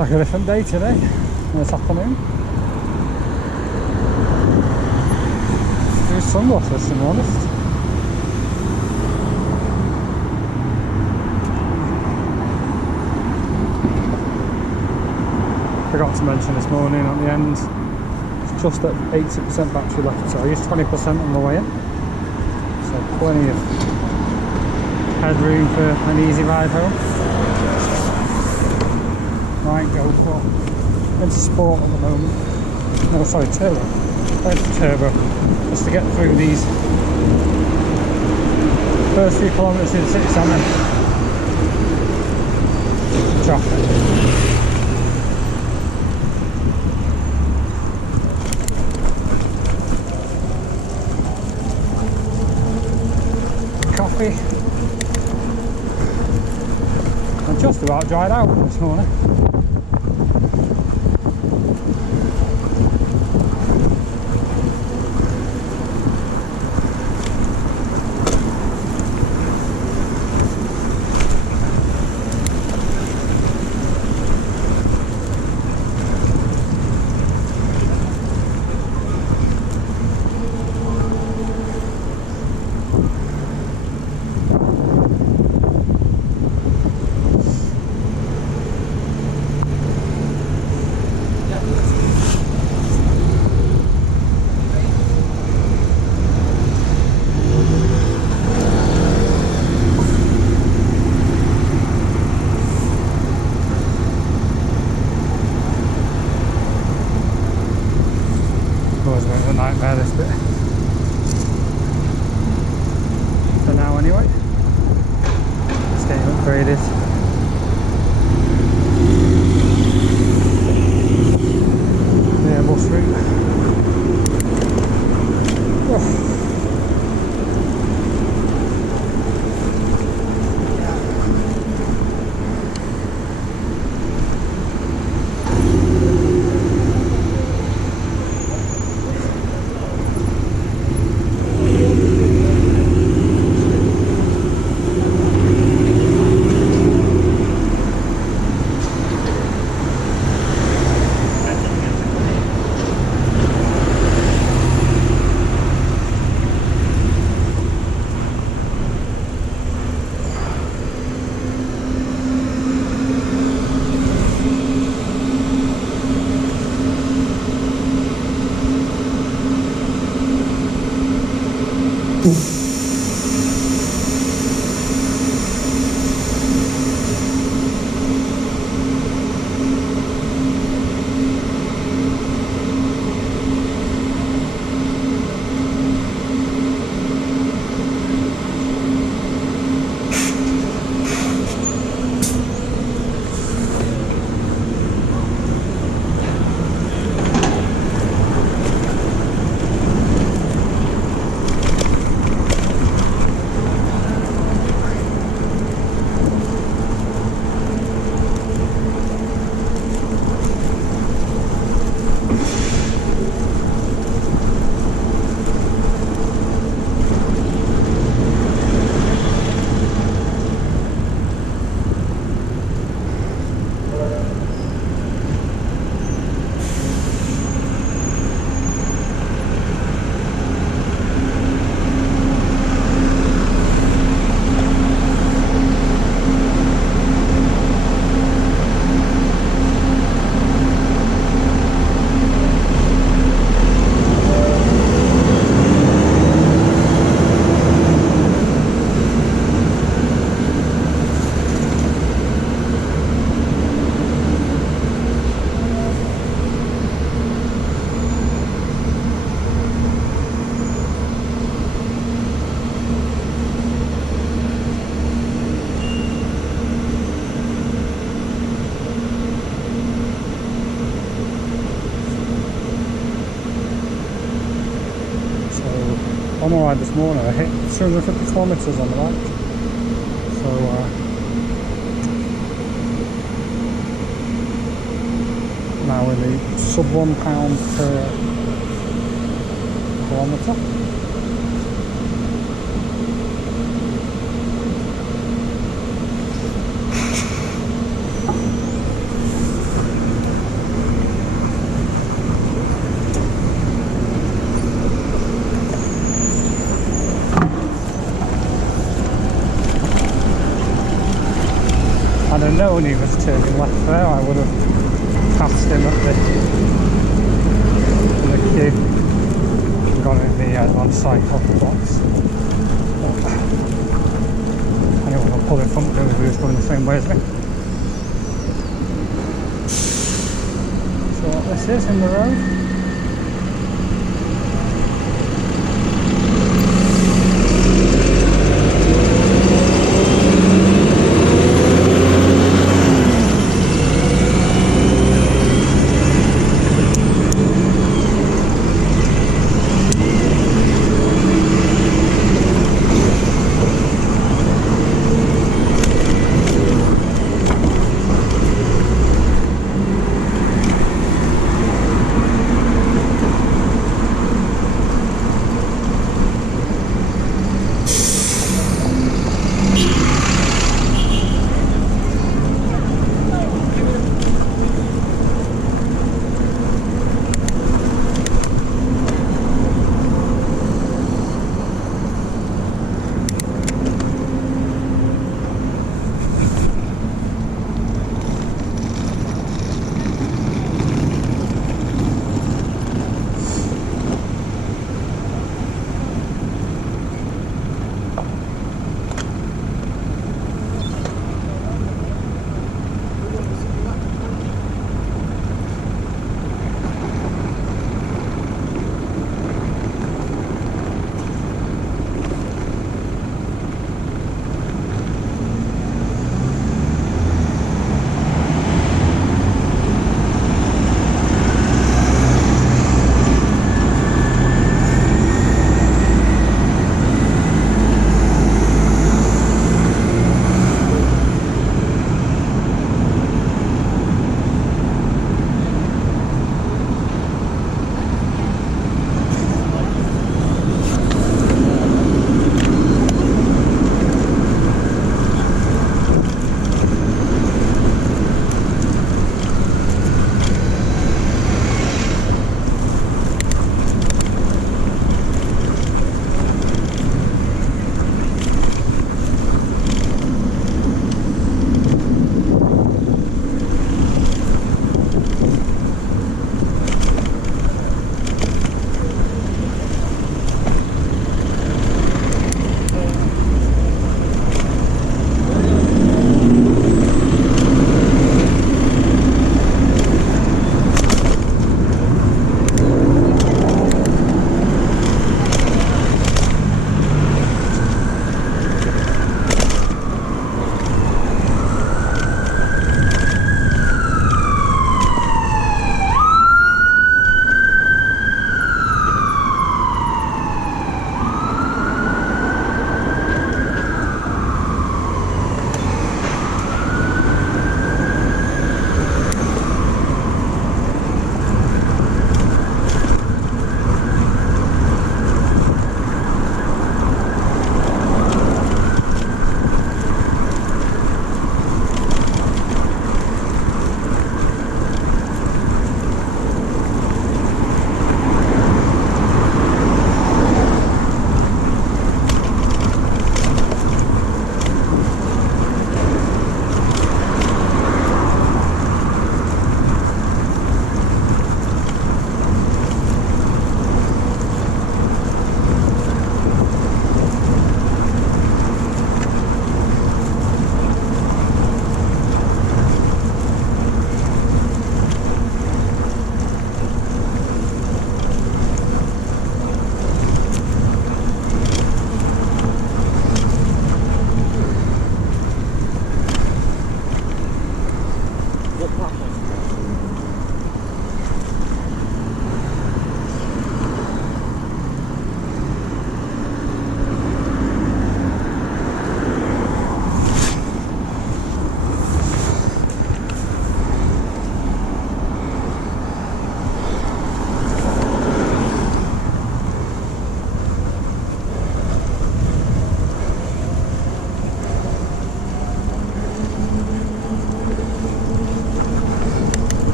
like a different day today, this afternoon. Use sunglasses, to be honest. Forgot to mention this morning at the end, it's just at 80% battery left, so I used 20% on the way in. So plenty of headroom for an easy ride home. Might go for into sport at the moment. No, sorry, turbo. Going for turbo, just to get through these first few kilometres through the city centre. Traffic. I'm just about dried out this morning. Nightmare this bit for now anyway. It's getting upgraded. Yeah, bus route. Oh. On my ride this morning I hit 250 kilometres on the bike, so now we're the sub £1 per kilometre. I'd have known he was turning left there, I would have passed him at the queue and gone in the on cycle box. Anyway, I'll pull in front because he was going the same way as me. So what this is in the road.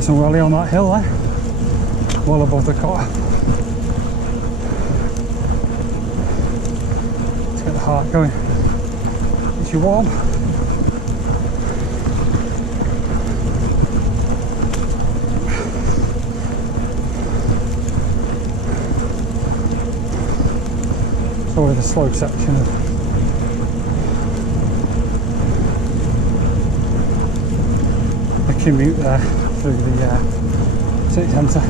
Doing some rally on that hill there, well above the car. Let's get the heart going. Is you warm? It's always a slow section of the commute there through the city centre.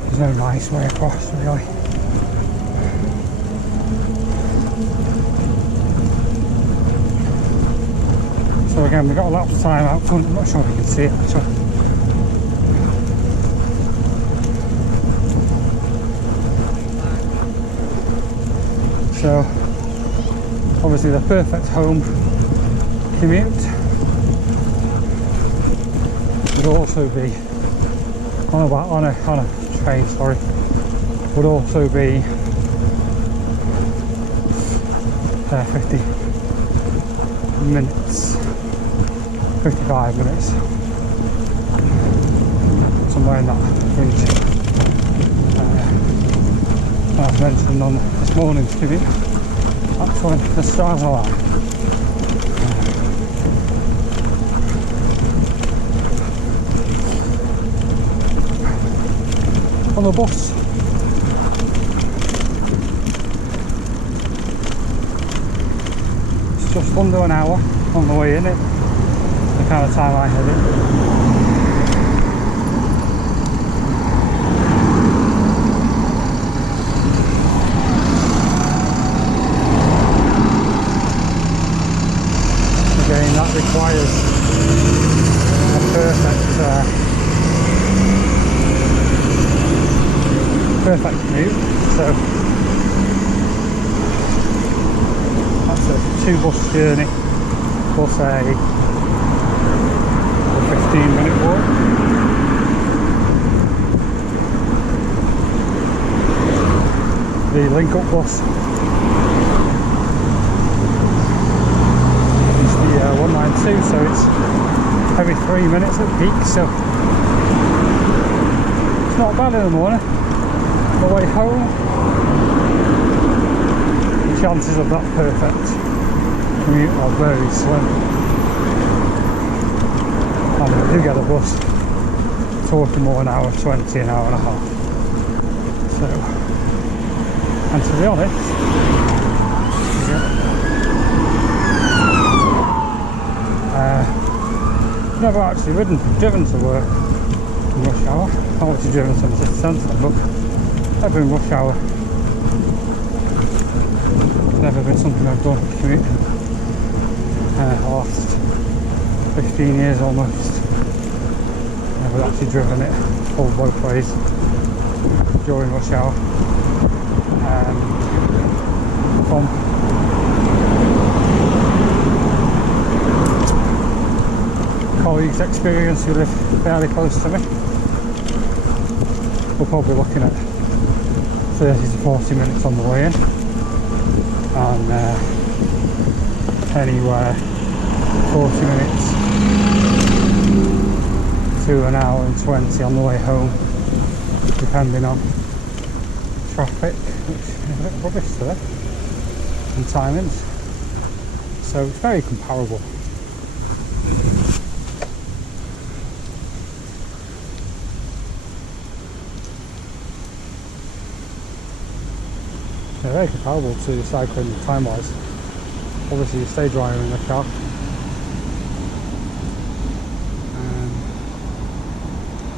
There's no nice way across really. So again, we've got a lap of time out front. I'm not sure if you can see it actually. So obviously the perfect home commute would also be on a train, sorry, would also be 50 minutes, 55 minutes, somewhere in that region. As mentioned on this morning's commute, that's when the stars align. On the bus, it's just under an hour on the way in, it the kind of time I had it. Again, that requires a perfect commute, so that's a 2-bus journey plus a 15-minute walk. The link-up bus is the 192, so it's every 3 minutes at peak, so it's not bad in the morning. The way home, the chances of that perfect commute are very slim. And if I do get a bus, talking more an hour 20, an hour and a half. So, and to be honest, never actually driven to work in rush hour. I've obviously driven to the city centre, but never in rush hour. It's never been something I've done to commute. The last 15 years almost. Never actually driven it full both ways during rush hour. From colleagues' experience who live fairly close to me, we're probably looking at 30 to 40 minutes on the way in, and anywhere 40 minutes to an hour and 20 on the way home, depending on traffic, which is a bit rubbish today, and timings. So it's very comparable. They're very comparable to cycling time-wise. Obviously you stay drier in the car,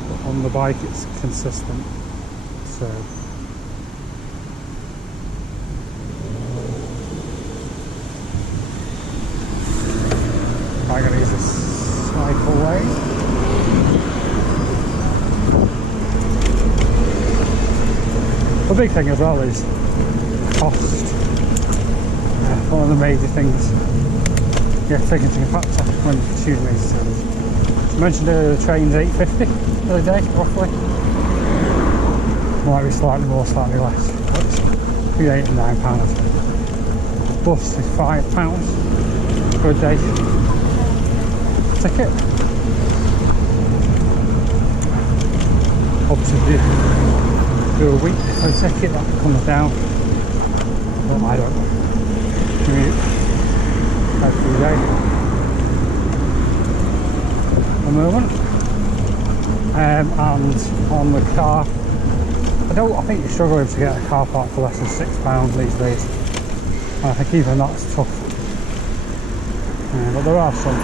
but on the bike it's consistent, so I'm going to use this cycle lane. The big thing as well is cost. One of the major things you have to take into factor when choosing these things. I mentioned earlier the train's £8.50 for the day, roughly. Might be slightly more, slightly less, but it's between £8 and £9. The bus is £5. for a day ticket. Obviously, if you do a week for a ticket, that comes down. But I don't commute every day at the moment. And on the car, I think you're struggling to get a car park for less than £6 these days. And I think even that's tough. But there are some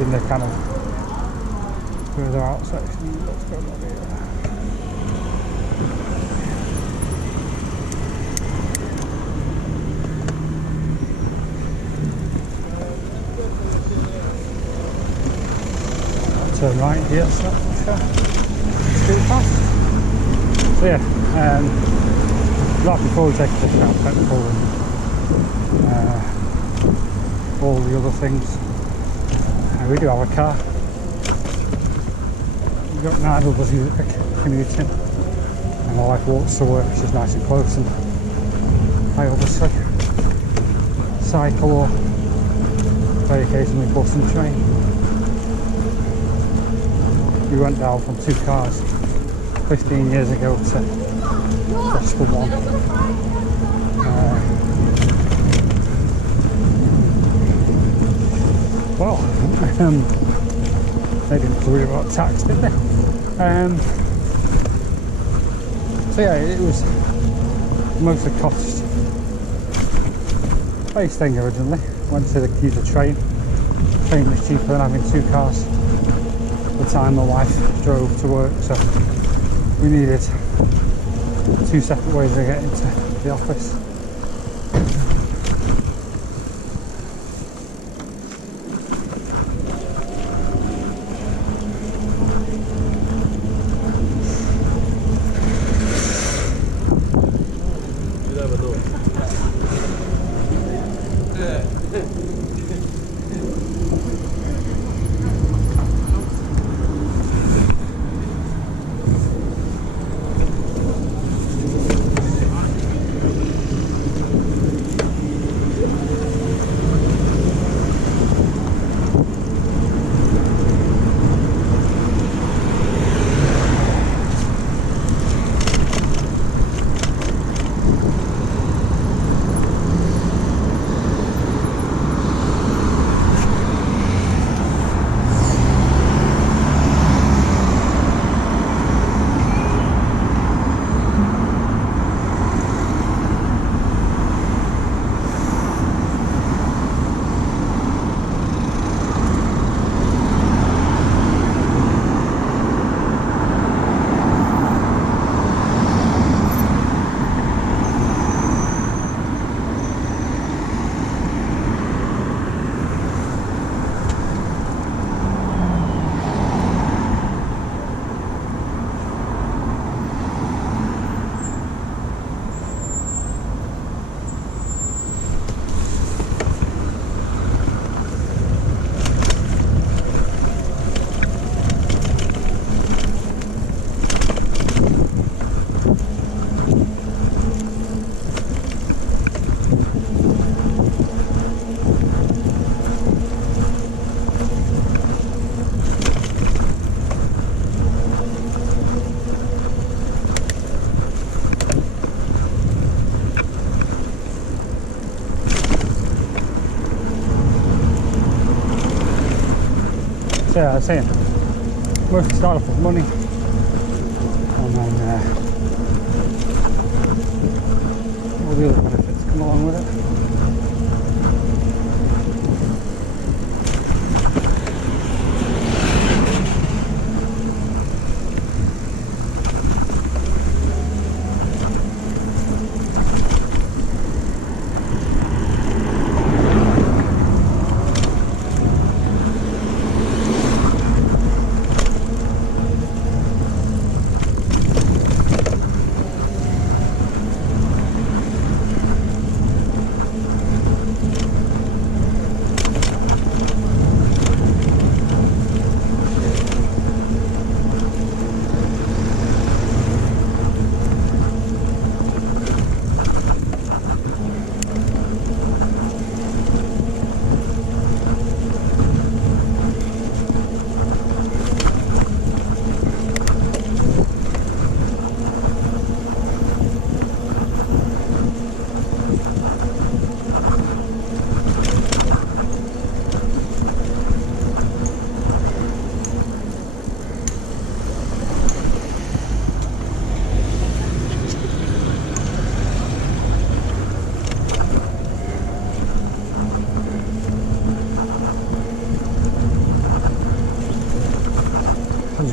in the kind of further out section. Let's go down here. I'll turn right here, so that's too fast. So yeah, right before we take a look at petrol and all the other things, we do have a car. We've got 9 of us commuting, and my wife walks to work, which is nice and close, and I obviously cycle or very occasionally bus and train. We went down from 2 cars 15 years ago to just the 1. Well, they didn't worry about tax, did they? So yeah, it was mostly cost based thing originally. Went to use a train. Train was cheaper than having 2 cars. The time my wife drove to work, so we needed 2 separate ways of getting to the office. So yeah, I was saying, mostly start off with money, and then all the other benefits come along with it.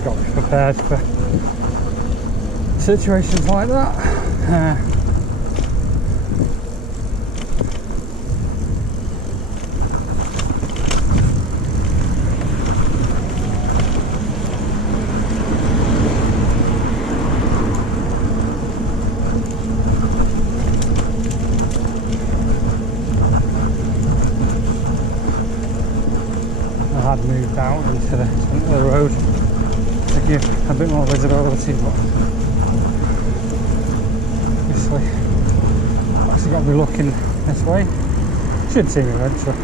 got to be prepared for situations like that. I had moved out into the centre of the road to give a bit more visibility, but obviously got to be looking this way. Should see me eventually.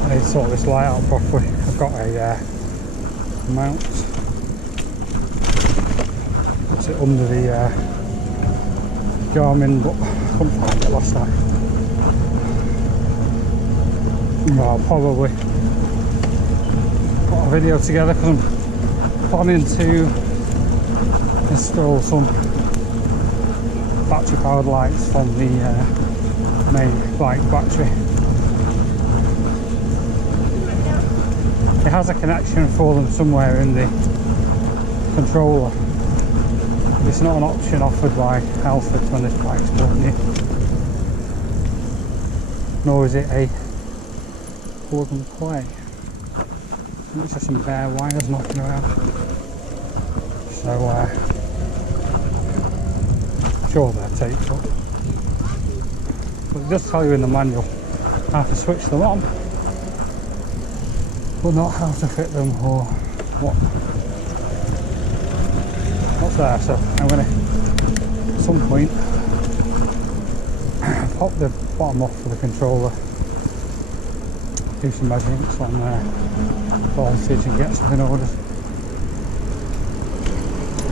I need to sort this light out properly. I've got a mount. Put it under the Garmin, but I couldn't find it last night. Well, I'll probably put a video together because I'm planning to install some battery powered lights from the main bike battery. It has a connection for them somewhere in the controller. It's not an option offered by Alfred when this bike's bought new. Nor is it a plug and play. I think it's just some bare wires knocking around. So sure they're taped up. But it does tell you in the manual how to switch them on, but not how to fit them or what's there. So I'm going to at some point pop the bottom off of the controller, do some measurements on voltage and get something ordered,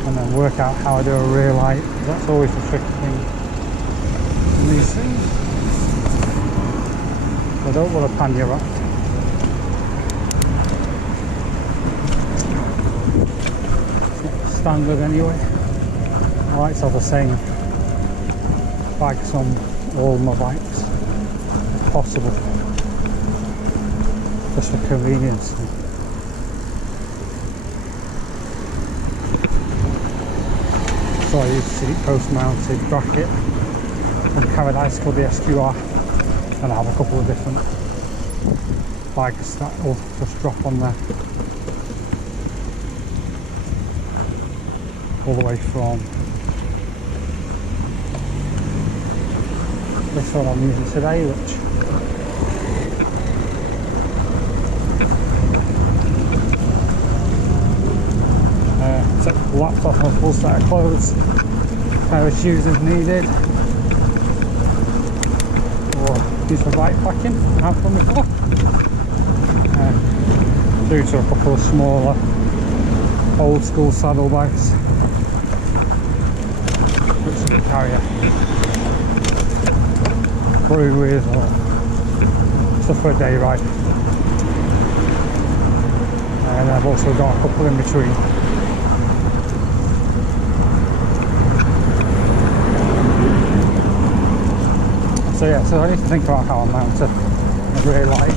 and then work out how I do a rear light. That's always the tricky thing in these things. I don't want to pan you up. Standard anyway. I like to have the same bags on all my bikes if possible, just for convenience. So I use a seat post mounted bracket from Paradise called the SQR, and I have a couple of different bikes that will just drop on there. All the way from this one I'm using today, which take the laptop and a full set of clothes, a pair of shoes if needed, or use for bike packing. I've done before. Due to a couple of smaller old school saddle bags, which you can carry through with, or stuff for a day ride. And I've also got a couple in between. So yeah, so I need to think about how I mount a rear light.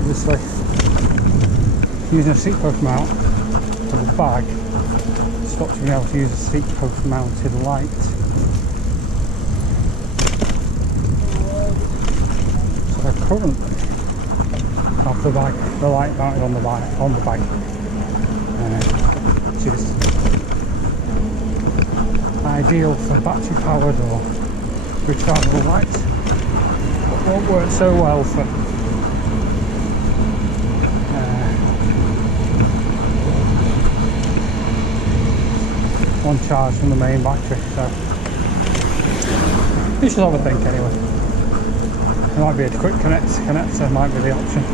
Obviously, using a seat post mount for the bag stops me able to use a seat post mounted light. So I currently have the light mounted on the bag, which is ideal for battery powered or rechargeable lights, but won't work so well for one charge from the main battery. So you should have a think anyway. There might be a quick connector might be the option.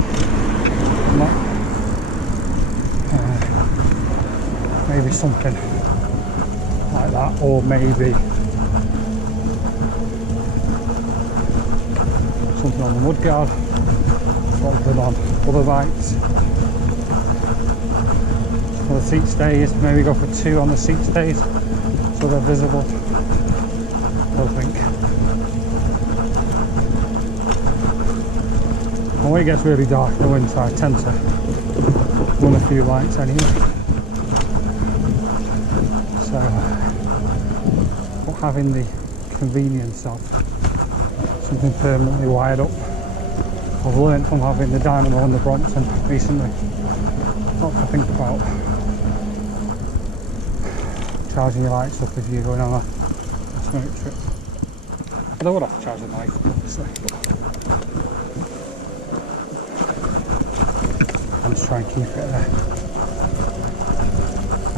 Maybe something like that, or maybe something on the mudguard, something on other bikes. For the seat stays, maybe go for 2 on the seat stays so they're visible. I think. And when it gets really dark in the winter, I tend to run a few lights anyway. So, but having the convenience of something permanently wired up, I've learned from having the dynamo and the Brompton recently not to think about charging your lights up if you're going on a smoke trip. But I would have to charge the bike, obviously. I'm just trying to keep it there.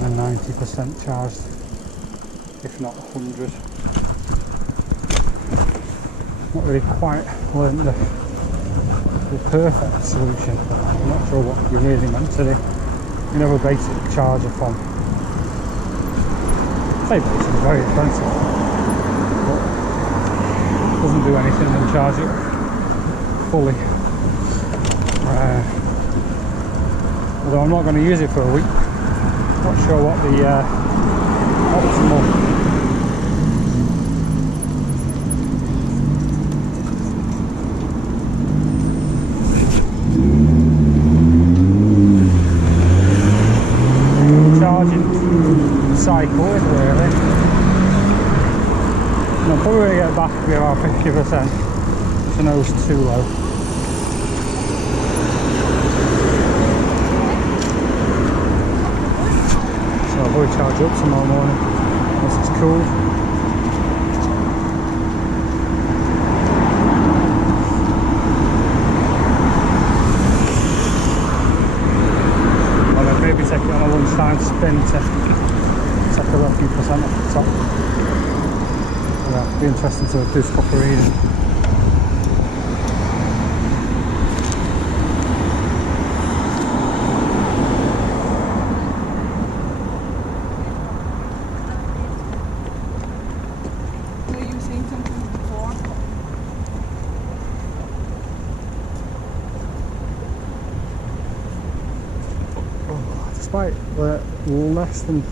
And 90% charged, if not 100. Not really quite learned the perfect solution. I'm not sure what you're really meant to do. You have a basic charger from, say basic, it's very expensive, but doesn't do anything and charge it fully. Although I'm not going to use it for a week. Not sure what the optimal charging cycle is really. And I'm probably going to get back to about 50%, which I know is too low. So I'll probably charge up tomorrow morning once it's cool. Maybe take it on a lunchtime spin to take a few percent off the top. Yeah, it'd be interesting to do some proper reading. Were you saying something before? Despite less than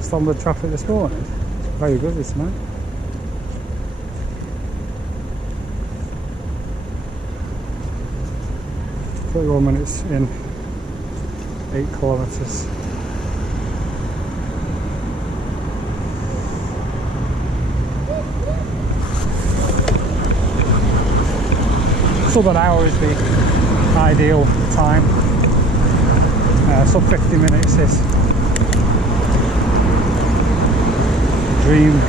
standard traffic this morning, it's very busy tonight. "31 minutes in, 8 kilometres. Sub an hour is the ideal time. Sub 50 minutes is dreamy.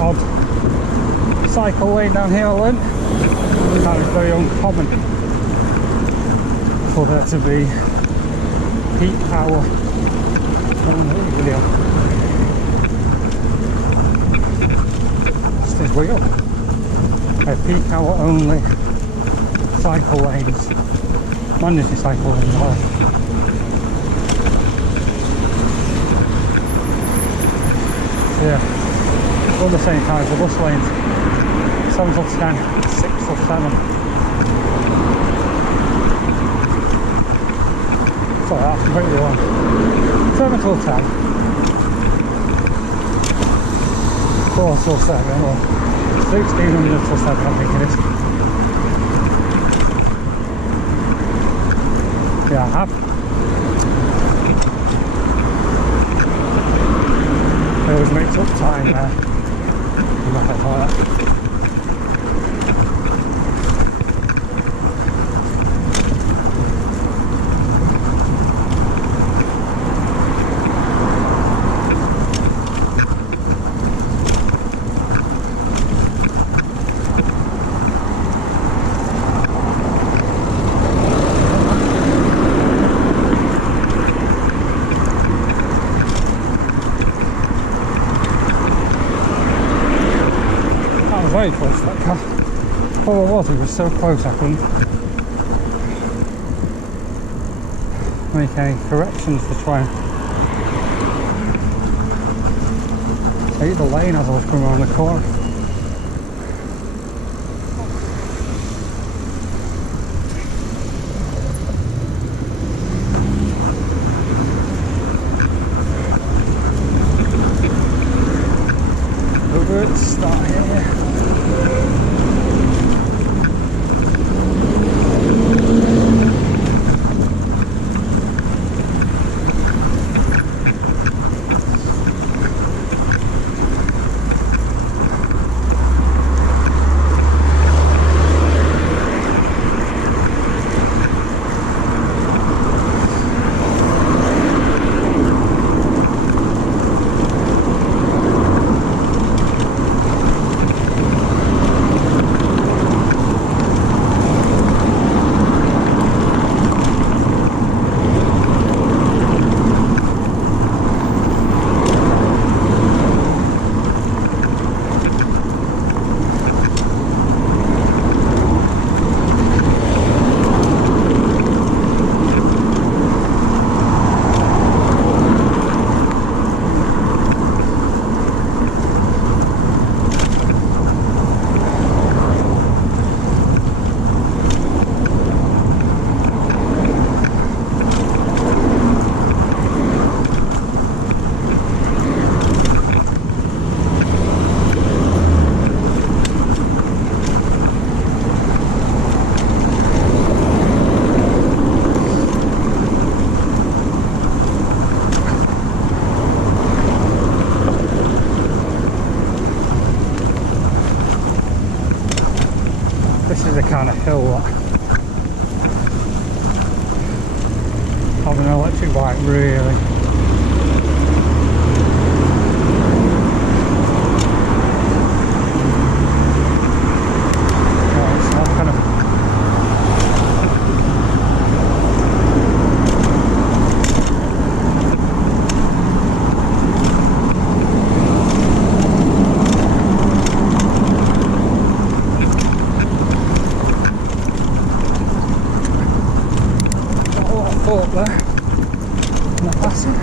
Odd cycle lane down here, I learned. That is very uncommon for there to be peak hour. Video. Just this wheel. Peak hour only cycle lanes. Mandatory cycle lanes. Yeah. All the same time as the bus lanes, 7 till 10, 6 till 7. Sorry, that's completely wrong. 7 till 10, 4 till 7, or 1600 till 7 I think it is. Yeah, I have. I always mix up time there. Like that. before I was so close I couldn't make any corrections to try and take the lane as I was coming around the corner. Start here. This is the kind of hill that having an electric bike really it's all kind of up there, not passing.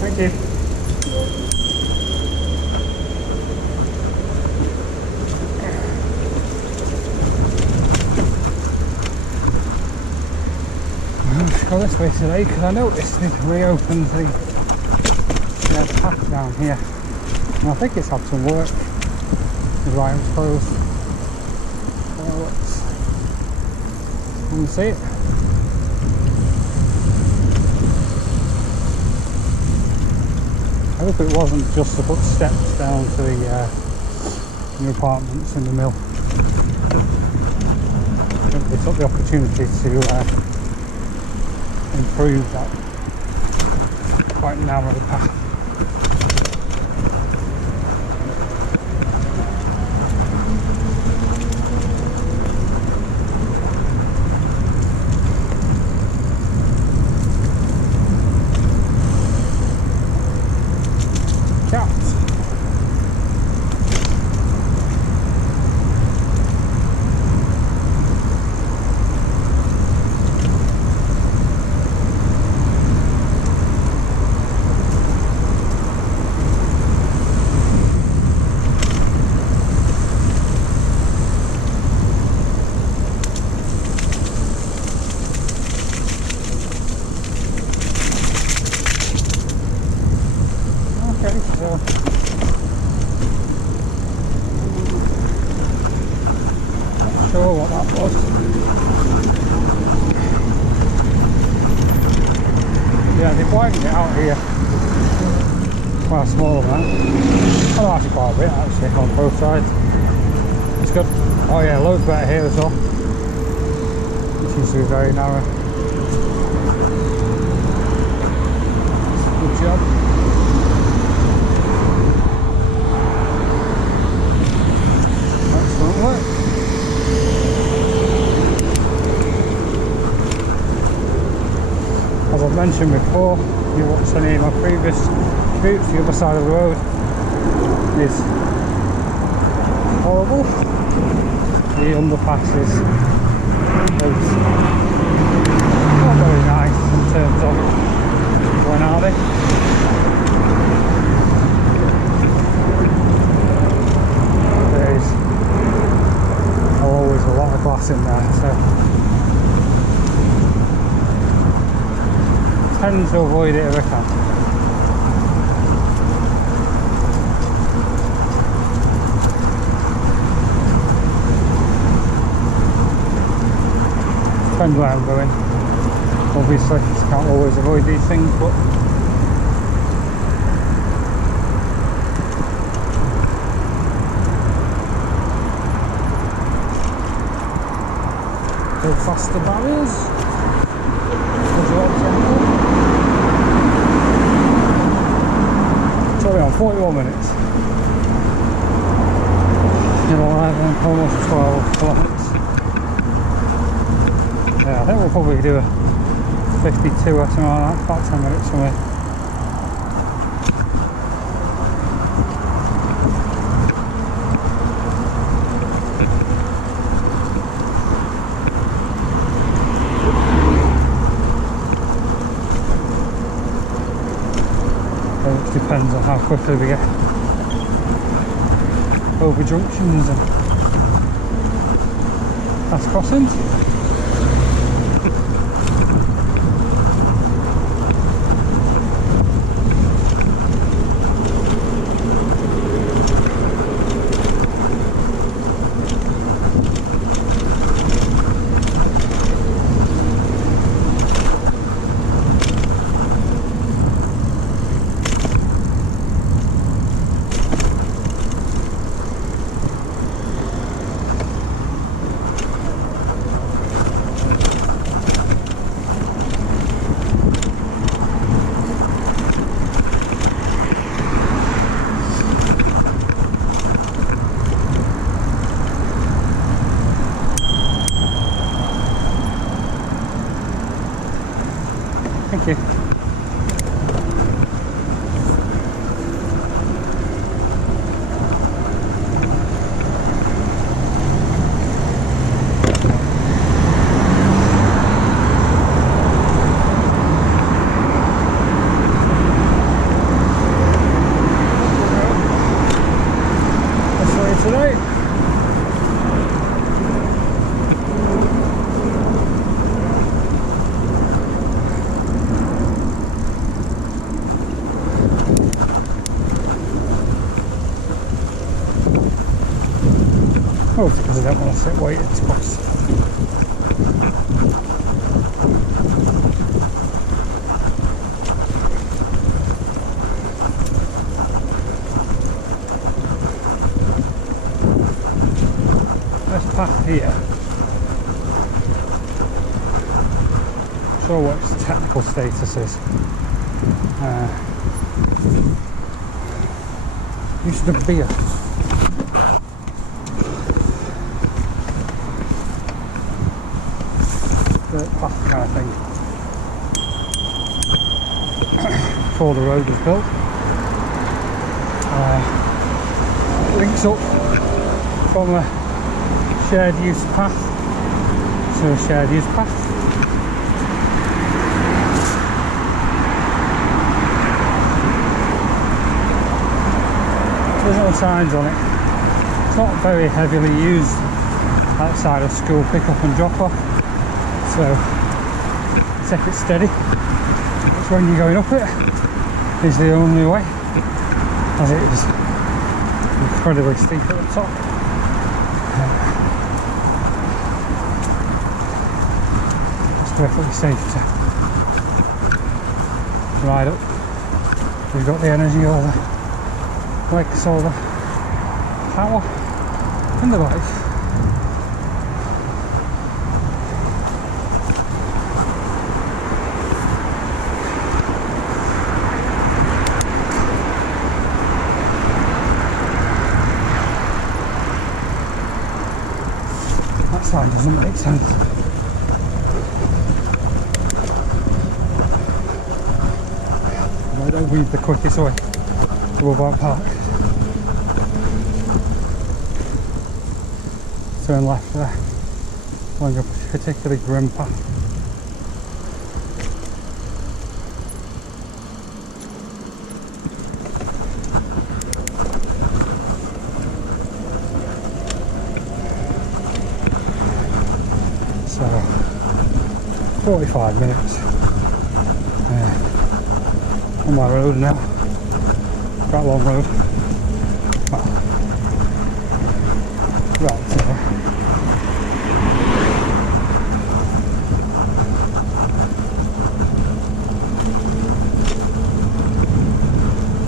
Thank you. Let's go this way today because I noticed they've reopened the path down here. And I think it's had some work. The right was closed. Well, let's come and see it. I hope it wasn't just to put steps down to the new apartments in the mill. I think they took the opportunity to improve that quite narrow path. Not sure what that was. Yeah, they've widened it out here quite a small amount. Oh, actually quite a bit actually on both sides. It's good. Oh yeah, loads better here as well. It seems to be very narrow. Good job. Excellent work. As I've mentioned before, if you watched any of my previous commutes, the other side of the road is horrible. The underpass is not very nice in terms of going out there. There is always a lot of glass in there, so I tend to avoid it if I can. Depends where I'm going. Obviously, can't always avoid these things, but go faster barriers. Sorry, on 41 minutes. 11, almost 12 kilometres. Yeah, I think we'll probably do a 52 or something like that, about 10 minutes from here. It depends on how quickly we get over junctions and past crossings. Thank you. That's the way today. Oh, because I don't want to sit waiting to cross. path here. Not sure what its technical status is. Used to be a dirt path kind of thing before the road was built. Links up from a shared use path to a shared use path. There's no signs on it. It's not very heavily used outside of school pick up and drop off, so take it steady. It's when you're going up it is the only way, as it is incredibly steep at the top. It's perfectly safe to ride up. We've got the energy or the legs or the power in the bike. That sign doesn't make sense. I don't read the quickest way to About Park. Turn left there along a particularly grim path. So 45 minutes on my road now. Quite a long road. Well, relatively.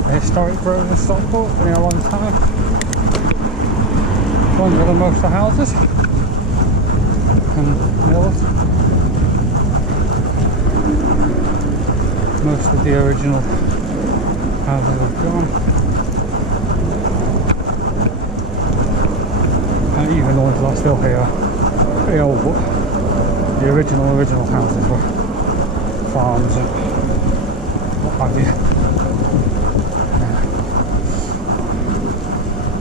A historic road in Stockport, been here a long time. Longer than most of the houses and mills. Most of the original houses have gone. And even the ones that are still here, pretty old, but the original houses were farms and what have you.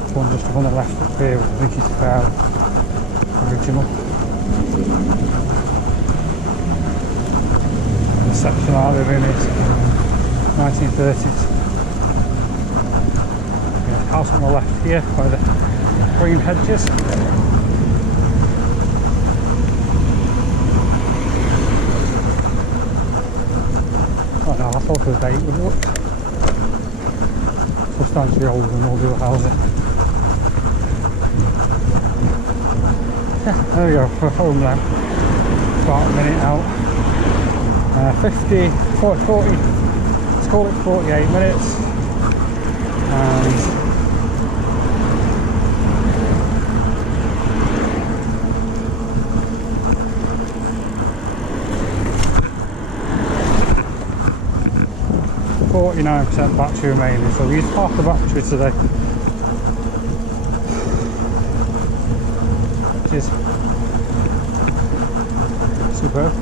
This one just on the left up here, which I think is fairly original. The section I live in is 1930s. Yeah, house on the left here by the green hedges. Oh no, I thought the date was up. Substantially older than all the other houses. Yeah, there we go, we're home now. About a minute out. 40, let's call it 48 minutes. And 49% battery remaining, so we used half the battery today, which is superb.